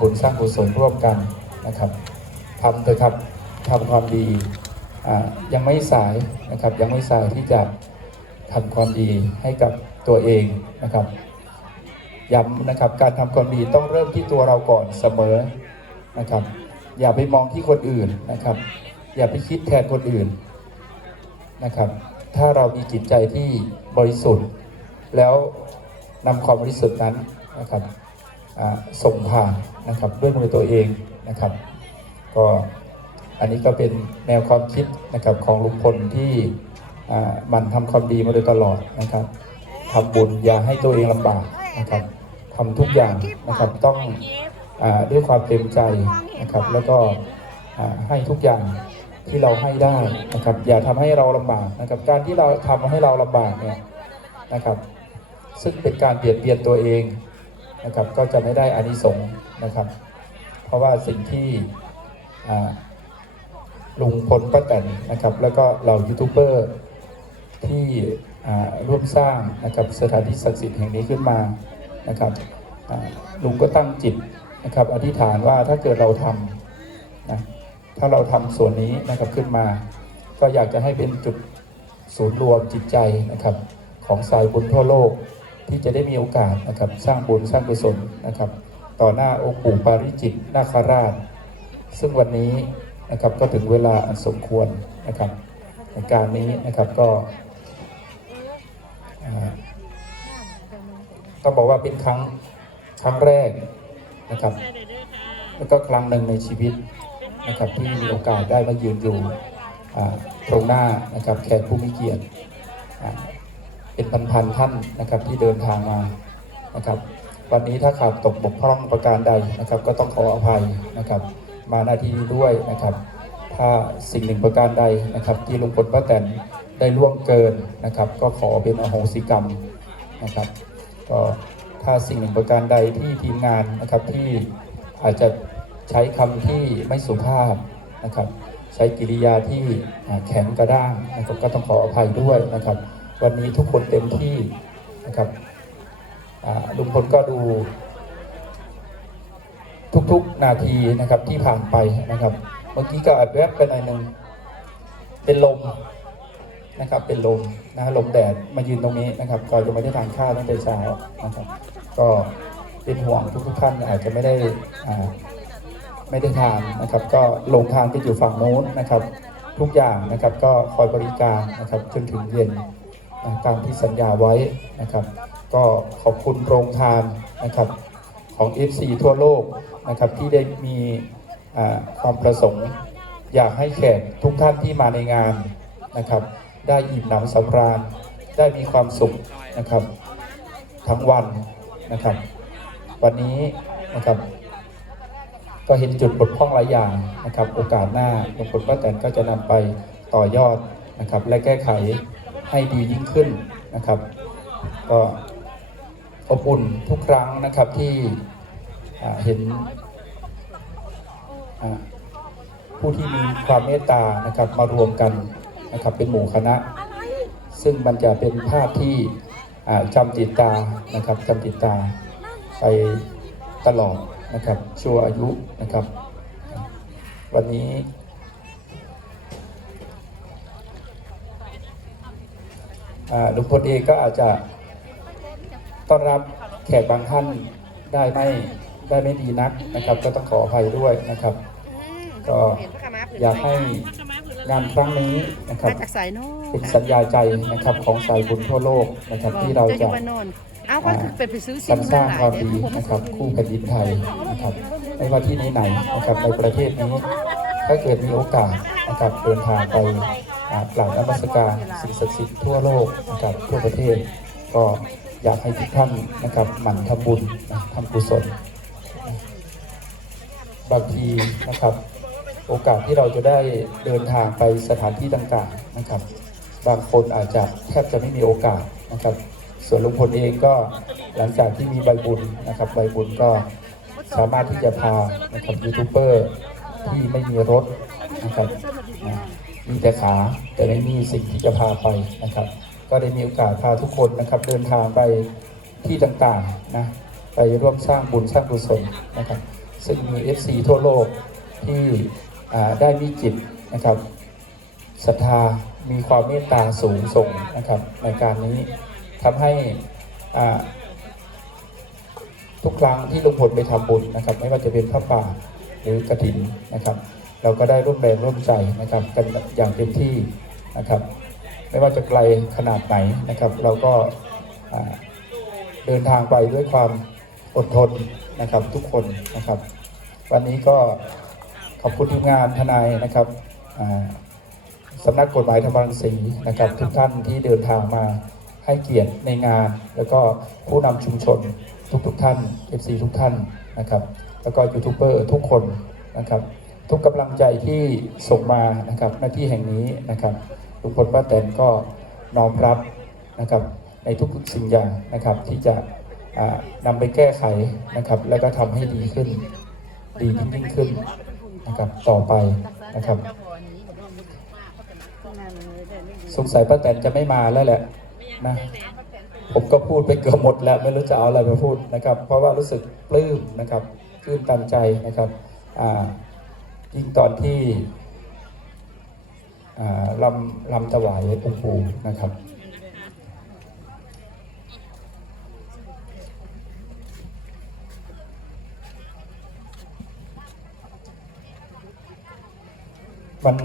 บุญสร้างกุศลร่วมกันนะครับทำเถอะครับทำความดีอยังไม่สายนะครับยังไม่สายที่จะทำความดีให้กับตัวเองนะครับย้ำนะครับการทำความดีต้องเริ่มที่ตัวเราก่อนเสมอนะครับ อย่าไปมองที่คนอื่นนะครับ อย่าไปคิดแทนคนอื่นนะครับ ถ้าเรามีจิตใจที่บริสุทธิ์ แล้วนำความบริสุทธิ์นั้นนะครับ ส่งผ่านนะครับด้วยมือตัวเองนะครับ ก็อันนี้ก็เป็นแนวความคิดนะครับของลุงพลที่มันทำความดีมาโดยตลอดนะครับทำบุญอย่าให้ตัวเองลำบากนะครับทำทุกอย่างนะครับต้องอด้วยความเต็มใจนะครับ แล้วก็ให้ทุกอย่างที่เราให้ได้นะครับ อย่าทำให้เราลำบากนะครับ การที่เราทำให้เราลำบากเนี่ยนะครับ ซึ่งเป็นการเบียดเบียนตัวเอง นะครับก็จะไม่ได้อานิสงส์นะครับ เพราะว่าสิ่งที่ลุงพลป้าแตนนะครับ แล้วก็เหล่ายูทูบเบอร์ที่ร่วมสร้างนะครับสถานที่ศักดิ์สิทธิ์แห่งนี้ขึ้นมานะครับลุงก็ตั้งจิตนะครับอธิษฐานว่าถ้าเกิดเราทำนะถ้าเราทำส่วนนี้นะครับขึ้นมา ก็อยากจะให้เป็นจุดศูนย์รวมจิตใจนะครับ ของสายบุญทั่วโลก ที่จะได้มีโอกาสนะครับสร้างบุญสร้างกุศลนะครับ ต่อหน้าองค์ปู่ปาริจิตนาคราช ซึ่งวันนี้นะครับก็ถึงเวลาอันสมควรนะครับในการนี้นะครับก็ต้องบอกว่าเป็นครั้งครั้งแรกนะครับ แล้วก็ครั้งหนึ่งในชีวิตนะครับที่มีโอกาสได้มายืนอยู่ตรงหน้านะครับแขกผู้มีเกียรติ เป็นพันๆท่านนะครับที่เดินทางมานะครับ วันนี้ถ้าขาดตกบกพร่องประการใดนะครับ ก็ต้องขออภัยนะครับ มาหน้าที่นี้ด้วยนะครับ ถ้าสิ่งหนึ่งประการใดนะครับ ที่ลุงพลป้าแตนได้ล่วงเกินนะครับ ก็ขอเป็นอโหสิกรรมนะครับก็ถ้าสิ่งหนึ่งประการใดที่ทีมงานนะครับที่อาจจะใช้คำที่ไม่สุภาพนะครับ ใช้กิริยาที่แข็งกระด้างนะครับก็ต้องขออภัยด้วยนะครับ วันนี้ทุกคนเต็มที่นะครับลุงพลก็ดู ทุกๆนาทีนะครับที่ผ่านไปนะครับ เมื่อกี้ก็อัดแวบไปหน่อยหนึ่งเป็นลมนะครับ เป็นลมนะลมแดดมายืนตรงนี้นะครับก่อนจะไม่ได้ทานข้าวตั้งแต่เช้านะครับ ก็เป็นห่วงทุกๆท่านอาจจะไม่ได้อ่าไม่ได้ทานนะครับ ก็ลงทานไปอยู่ฝั่งโน้นนะครับ ทุกอย่างนะครับก็คอยบริการนะครับจนถึงเย็น ตามที่สัญญาไว้นะครับ ก็ขอบคุณโรงทานนะครับของ FC ทั่วโลกนะครับที่ได้มีความประสงค์อยากให้แขกทุกท่านที่มาในงานนะครับ ได้อิ่มหนำสำราญได้มีความสุขนะครับ ทั้งวันนะครับ วันนี้นะครับ ก็เห็นจุดบกพร่องหลายอย่างนะครับ โอกาสหน้าลุงพลป้าแตนก็จะนำไปต่อยอดนะครับ และแก้ไข ให้ดียิ่งขึ้นนะครับ ก็อบอุ่นทุกครั้งนะครับที่เห็นผู้ที่มีความเมตตานะครับมารวมกันนะครับเป็นหมู่คณะ ซึ่งมันจะเป็นภาพที่จำติดตานะครับจำติดตาไปตลอดนะครับชั่วอายุนะครับ วันนี้ อ่า ลุงพลเองก็อาจจะต้อนรับแขกบางท่านได้ไม่ได้ไม่ดีนักนะครับ ก็ต้องขออภัยด้วยนะครับ ก็อยากให้งานครั้งนี้นะครับมาจากสายโน่เป็นสัญญาใจนะครับของสายบุญทั่วโลกนะครับที่เราจะอจะยู่บ้านโนนเอาก็คือเป็นไปซื้อสรรสร้างความดีนะนะครับ คู่แผ่นดินไทยนะครับไม่ว่าที่ไหนๆนะครับในประเทศนี้ถ้าเกิดมีโอกาสนะครับเดินทางไป อ่ากราบนมัสการสิ่งศักดิ์สิทธิ์ทั่วโลกนะครับทั่วประเทศ ก็อยากให้ทุกท่านนะครับหมั่นทำบุญนะทำกุศล บางทีนะครับ โอกาสที่เราจะได้เดินทางไปสถานที่ต่างๆนะครับ บางคนอาจจะแทบจะไม่มีโอกาสนะครับ ส่วนลุงพลเองก็หลังจากที่มีใบบุญนะครับใบบุญก็สามารถที่จะพานะครับยูทูบเบอร์ที่ไม่มีรถนะครับนะ มีแต่ขาแต่ไม่มีสิ่งที่จะพาไปนะครับ ก็ได้มีโอกาสพาทุกคนนะครับ เดินทางไปที่ต่างๆนะไปร่วมสร้างบุญสร้างกุศลนะครับ ซึ่งมี FC ทั่วโลกที่ได้มีจิตนะครับศรัทธามีความเมตตาสูงส่งนะครับ ในการนี้ทำให้ทุกครั้งที่ลุงพลไปทำบุญนะครับ ไม่ว่าจะเป็นพระป่าหรือกระถินนะครับ เราก็ได้ร่วมแรงร่วมใจนะครับกันอย่างเต็มที่นะครับ ไม่ว่าจะไกลขนาดไหนนะครับ เราก็เดินทางไปด้วยความอดทนนะครับทุกคนนะครับ วันนี้ก็ขอบคุณทีมงานทนายนะครับสำนักกฎหมายธรรมรังสีนะครับ ทุกท่านที่เดินทางมาให้เกียรติในงาน แล้วก็ผู้นำชุมชนทุกๆทท่าน FC ทุกท่านนะครับ แล้วก็ยูทูบเบอร์ทุกคนนะครับ ทุกกำลังใจที่ส่งมานะครับหน้าที่แห่งนี้นะครับลุงพลป้าแตนก็น้อมรับนะครับในทุกสิ่งอย่างนะครับที่จะนำไปแก้ไขนะครับ แล้วก็ทำให้ดีขึ้น ดียิ่งยิ่งขึ้นนะครับต่อไปนะครับสงสัยป้าแตนจะไม่มาแล้วแหละนะผมก็พูดไปเกือบหมดแล้วไม่รู้จะเอาอะไรมาพูดนะครับ เพราะว่ารู้สึกปลื้มนะครับตื้นตันใจนะครับอ่า ยิ่งตอนที่ลำลำถวายองค์ปู่นะครับมัน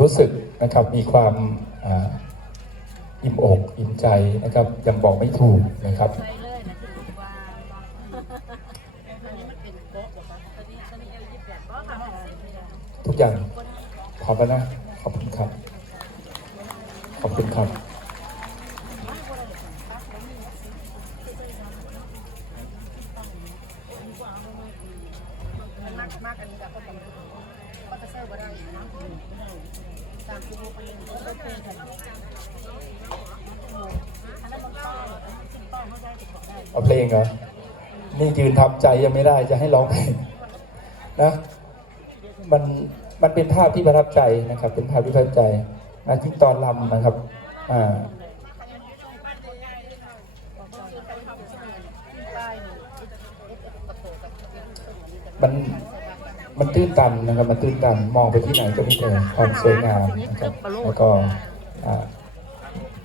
รู้สึกนะครับมีความออิ่มอกอิ่มใจนะครับยังบอกไม่ถูกนะครับ ทุกอย่างขอบคุณนะ ขอบคุณครับ ขอบคุณครับ เอาเพลงเหรอ นี่ยืนทำใจยังไม่ได้จะให้ร้องเพลงนะมันมันเป็นภาพที่ประทับใจนะครับ เป็นภาพที่ประทับใจนะที่ตอนลำนะครับ อ่ามันมันตื้นตันนะครับ มันตื้นตันมองไปที่ไหนก็มีแต่ความสวยงามนะครับแล้วก็อ่า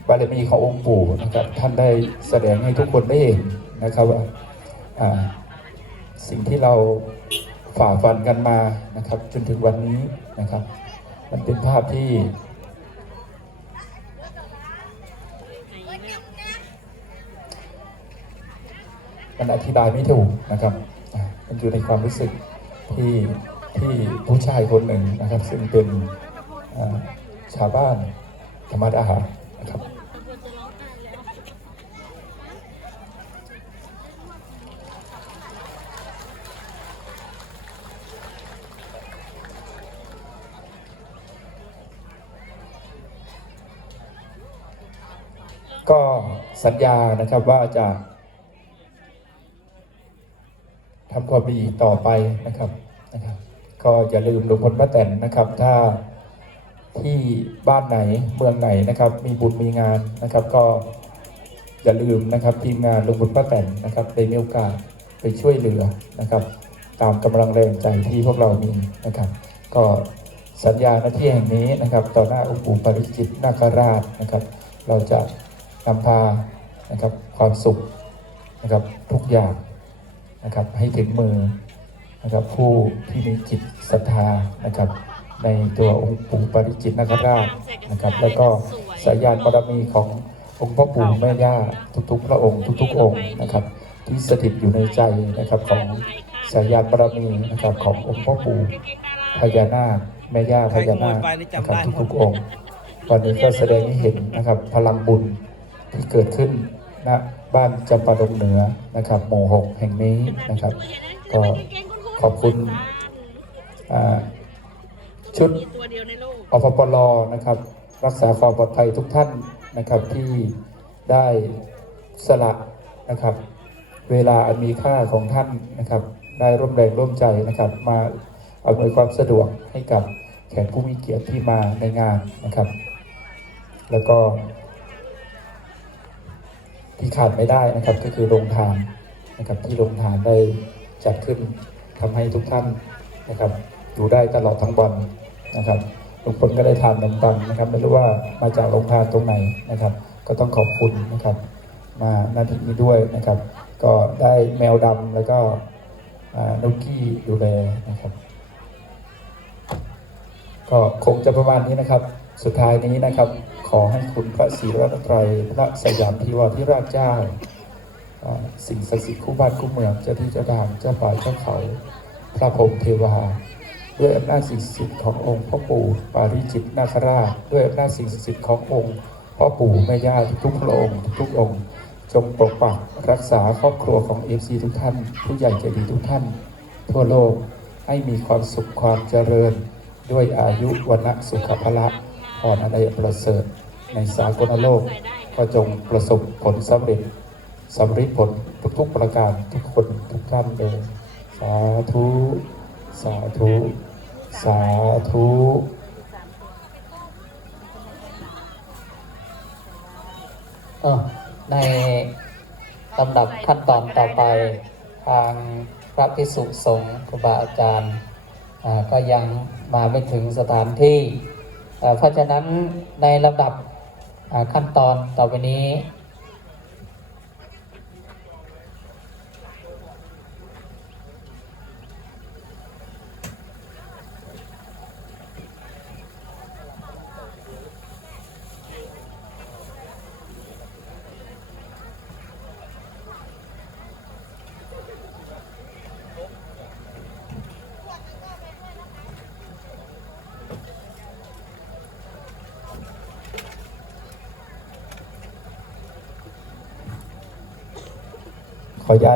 บารมีขององค์ปู่นะครับ ท่านได้แสดงให้ทุกคนได้เห็นนะครับว่า สิ่งที่เราฝ่าฟันกันมานะครับ จนถึงวันนี้นะครับ มันเป็นภาพที่ มันอธิบายไม่ถูกนะครับ มันอยู่ในความรู้สึกที่ที่ผู้ชายคนหนึ่งนะครับ ซึ่งเป็นชาวบ้านธรรมดานะครับ ก็สัญญานะครับว่าจะทำความดีต่อไปนะครับนะครับ ก็อย่าลืมลุงพลป้าแตนนะครับ ถ้าที่บ้านไหนเมืองไหนนะครับ มีบุญมีงานนะครับ ก็อย่าลืมนะครับทีมงานลุงพลป้าแตนนะครับได้มีโอกาสไปช่วยเหลือนะครับ ตามกำลังแรงใจที่พวกเรามีนะครับ ก็สัญญาหน้าที่แห่งนี้นะครับ ต่อหน้าองค์ปู่ปาริจิตนาคราชนะครับ เราจะ นำพานะครับความสุขนะครับทุกอย่างนะครับให้ถึงมือนะครับผู้ที่มีจิตศรัทธานะครับในตัวองค์ปู่ปริจิตนาคราชนะครับแล้วก็สายญาณบารมีขององค์พ่อปู่แม่ย่าทุกๆ พระองค์ทุกๆ องค์นะครับที่สถิตอยู่ในใจนะครับของสายญาณบารมีนะครับขององค์พ่อปู่พญานาคแม่ย่าพญานาคนะครับทุกๆองค์วันนี้ก็แสดงให้เห็นนะครับพลังบุญ ที่เกิดขึ้นณบ้านจำปาดงเหนือนะครับ หมู่หกแห่งนี้นะครับ ก็ขอบคุณชุดอพปลนะครับ รักษาความปลอดภัยทุกท่านนะครับที่ได้สละนะครับ เวลาอันมีค่าของท่านนะครับ ได้ร่วมแรงร่วมใจนะครับ มาอำนวยความสะดวกให้กับแขกผู้มีเกียรติที่มาในงานนะครับ แล้วก็ ที่ขาดไม่ได้นะครับ ก็คือโรงทานนะครับที่โรงทานได้จัดขึ้นททำให้ทุกท่านนะครับอยู่ได้ตลอดทั้งวันนะครับทุกคนก็ได้ทานนมปังนะครับไม่รู้ว่ามาจากโรงทานตรงไหนนะครับ ก็ต้องขอบคุณนะครับ มาหน้าที่นี้ด้วยนะครับ ก็ได้แมวดำแล้วก็นุกกี้ดูแลนะครับ ก็คงจะประมาณนี้นะครับ สุดท้ายนี้นะครับ อให้คุณพระศรีรัตนตรัยพระสยามทีวาธิราชเจ้าอ่าสิ่งศักดิ์สิทธิ์คู่บ้านคู่เมืองเจ้าที่เจ้าทางเจ้าป่าเจ้าเขา พระพรหมเทวาด้วยอำนาจสิ่งศักดิ์สิทธิ์ขององค์พ่อปู่ปาริจิตนาคราชด้วยอำนาจสิ่งศักดิ์สิทธิ์ขององค์พ่อปู่แม่ย่าทุกพระองค์ทุกองค์ จงปกปักรักษาครอบครัวของเอฟซีทุกท่าน ผู้ใหญ่ใจดีทุกท่าน ทั่วโลกให้มีความสุขความเจริญ ด้วยอายุวันะสุขภละพรอันใดประเสริฐ ในสากลโลกก็จงประสบผลสำเร็จสำเร็จผลทุกๆประการทุกคนทุกท่านเลยสาธุ สาธุ สาธุเอ่อในลำดับขั้นตอนต่อไปทางพระภิกษุสงฆ์ครูบาอาจารย์ก็ยังมาไม่ถึงสถานที่ เพราะฉะนั้นในลำดับ ขั้นตอนต่อไปนี้ ขออนุญาต